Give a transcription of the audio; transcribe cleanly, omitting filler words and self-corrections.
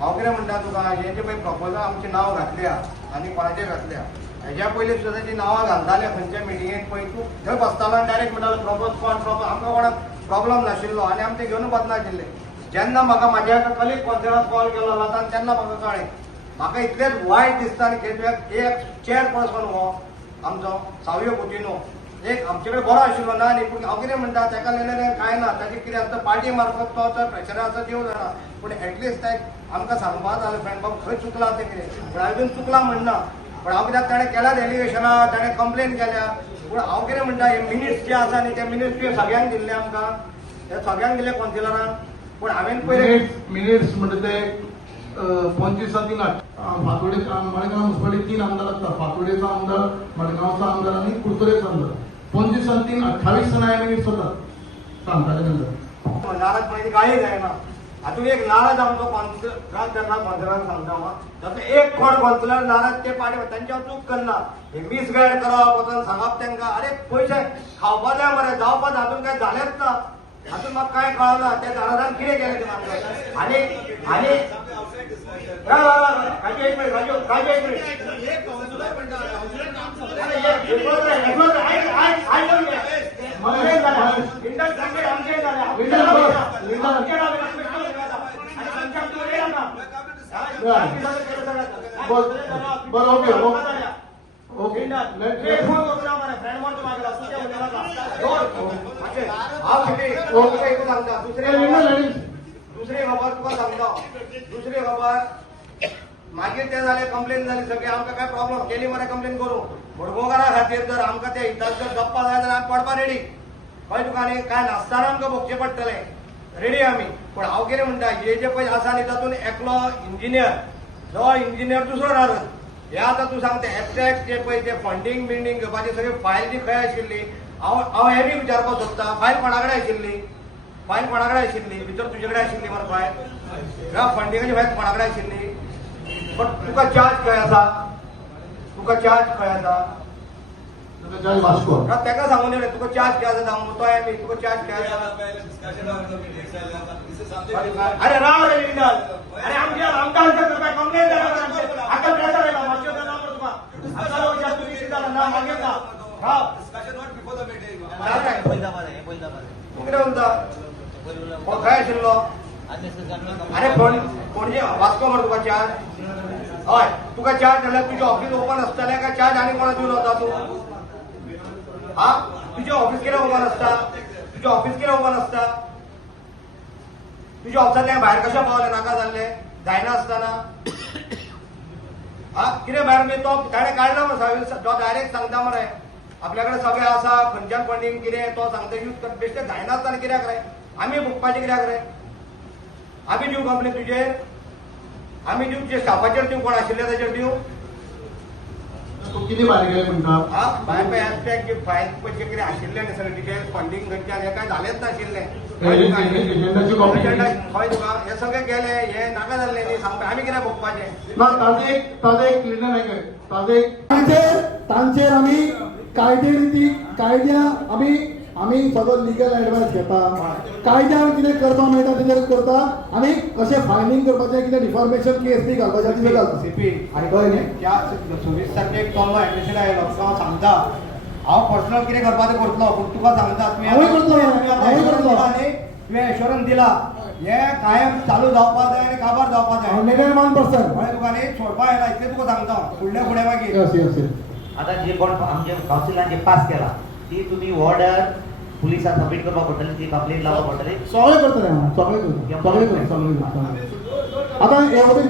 हांव कितें म्हणटा तुका हे जे पळय प्रपोजल आमचे नांव घातल्या आनी कोणाचे घातल्या हेज्या पयलीं सुद्दां जी नांवां घालताले खंयच्या मिटिंगेक पळय तूं थंय बसतालो आनी डायरेक्ट म्हणटालो प्रपोज कोण प्रपोज आमकां कोणाक प्रॉब्लम नाशिल्लो आनी आमी ते घेवन वचनाशिल्ले. जेन्ना म्हाका म्हाज्या एका कलीग कॉन्फरन्स कॉल केलो जाता तेन्ना म्हाका कळ्ळें. म्हाका इतलेंच वायट दिसता आनी गेटवेक एक चेअर पर्सन हो आमचो सावयो कुटिनो एक आमचे कडेन बरो आशिल्लो ना न्ही पूण हांव कितें म्हणटा तेका लेगीत कांय ना ताजें कितें आसता पार्टी मार्फत तो चड प्रेशर आसा दिवं जाणा पूण एटलिस्ट आमकां सांगपा जालें फ्रेंड बाबा खंय चुकला तें कितें पूण अजून चुकला म्हणना पण हांव कित्याक ताणें केल्यात एलिगेशनां ताणें कंप्लेन केल्या पूण हांव कितें म्हणटा हे मिनिट्स जे आसा न्ही ते मिनिट्स तुवें सगळ्यांक दिल्ले आमकां हे सगळ्यांक दिले कौन्सिलरांक पूण हांवें पयलीं मिनिट्स म्हणजे ते 25 फातोडे मडगांव मुन्सिपालिटी 3 आमदार असतात. फातोडेचा आमदार, मडगावचा आमदार आणि कुर्तुरेचा आमदार 25 28 मिनिट्स होतात सांगताले नंतर नाराज पळय कांय जायना. हातूंत एक नाराज आमचो कॉन्सिलराक तेन्ना कॉन्सिलराक सांगता हांव जसो एक कोण कॉन्सिलर नाराज ते पार्टी तांच्या चूक करना हे मिसगायड करप वचून सांगप तांकां अरे पयशे खावपा जाय मरे जावपा हातून काय झालेंच ना हातून म्हाका कांय कळना त्या दारान कितें केलें ते म्हाका आनी आनी राजू एक मिनिट राजू एक मिनिट दुसरी खबर तुका सांगता दुसरी खबर मागीर ते जाले कंप्लेन जाली सगळी आमकां काय प्रॉब्लेम केली मरे कंप्लेन करूं मुरमुगारा खातीर जर आमकां ते हिताक जर गप्पा जाय जाल्यार आमी पडपा रेडी खंय तुका न्ही काय नासतना आमकां भोगचें पडटलें रेडी आमी पूण हांव कितें म्हणटा हे जे पळय आसा न्ही तातूंत एकलो इंजिनियर जो इंजिनियर दुसरो नारद हे आतां तूं सांग ते एब्स्ट्रॅक्ट जे पळय ते फंडींग बिंडींग घेवपाची सगळी फायल जी खंय आशिल्ली हांव हे बी विचारपाक सोदता फायल कोणा कडेन आशिल्ली फायल कोणा कडेन आशिल्ली भितर तुजे कडेन आशिल्ली मरे फायल ह्या फंडिंगाची फायल कोणा कडेन आशिल्ली पण तुका चार्ज खंय आसा तुका चार्ज खंय आसा तेका सांगून रे तुका चार्ज कितें आसा सांग तो आमी तुका चार्ज कितें अरे राव रे लिंडल अरे आमकां करपाक कंप्लेन जाल्या आतां प्रेशर येयला मातशें जाणा मरे तुका आतां विचार तुमी कितें ना मागीर ना राव discussion not before the meeting पयदा मारे तूं कितें म्हणटा खंय आशिल्लो अरे पणजे वास्को मरे तुका चार्ज हय तुका चार्ज जाल्यार तुजें ऑफिस ओपन आसतलें काय चार्ज आनी कोणा दिवन वता तूं हा तुजें ऑफिस कितें ओपन आसता तुजें ऑफिस कितें ओपन आसता तुज्या ऑफिसांतल्यान भायर कशें पावलें नाका जाल्लें जायना आसतना हा कितें भायर म्हणजे तो ताणें काडला मरे तो डायरेक्ट सांगता मरे आपल्या कडेन सगळें आसा खंयच्यान फंडींग कितें तो सांगता यूज कर बेश्टें जायना आसतना कित्याक रे आमी भोगपाचें कित्याक रे आमी दिवं कंप्लेन तुजेर आमी दिवं तुजे स्टाफाचेर दिवं कोण आशिल्ले ताचेर दिवं तूं कितें भायर गेले म्हणटा हा भायर पळय एस्पेक्ट जे फायल पयशे कितें आशिल्ले न्ही सगळे डिटेल्स फंडींग खंयच्यान हें काय झालेंच नाशिल्लें खंय तुका हे सगळे गेले हे नाका जाल्ले न्ही सांगता आमी कितें भोगपाचें ना ताजे एक निर्णय आहे ताजे तांचेर आमी कायदे रिती कायद्या आमी सगळो लिगल एडवायस घेता कायद्यान कितें करपा मेळटा तेजेर करता आनी कशें फायनींग करपाचें कितें डिफॉर्मेशन केस बी घालपाचें तिथे घालता सीपी आनी कळ्ळें न्ही त्या 26 तारखेक तो एडमिशन आयलो तो सांगता हांव पर्सनल कितें करपाचें करतलो पूण तुका सांगता तुवें आनी तुवें एश्योरन्स दिला हे कायम चालू जावपा जाय आनी काबार जावपा जाय 101% म्हळ्यार तुका न्ही सोडपा येना इतलें तुका सांगता फुडलें मागीर आता जे कोण आमचे काउन्सिलान जे पास केला ती तुम्ही ऑर्डर पुलिसांक सबमिट करपाक पडटली ती कंप्लेन लावपाक पडटली सगळें करतलें हांव सगळें करता आतां हे वटेन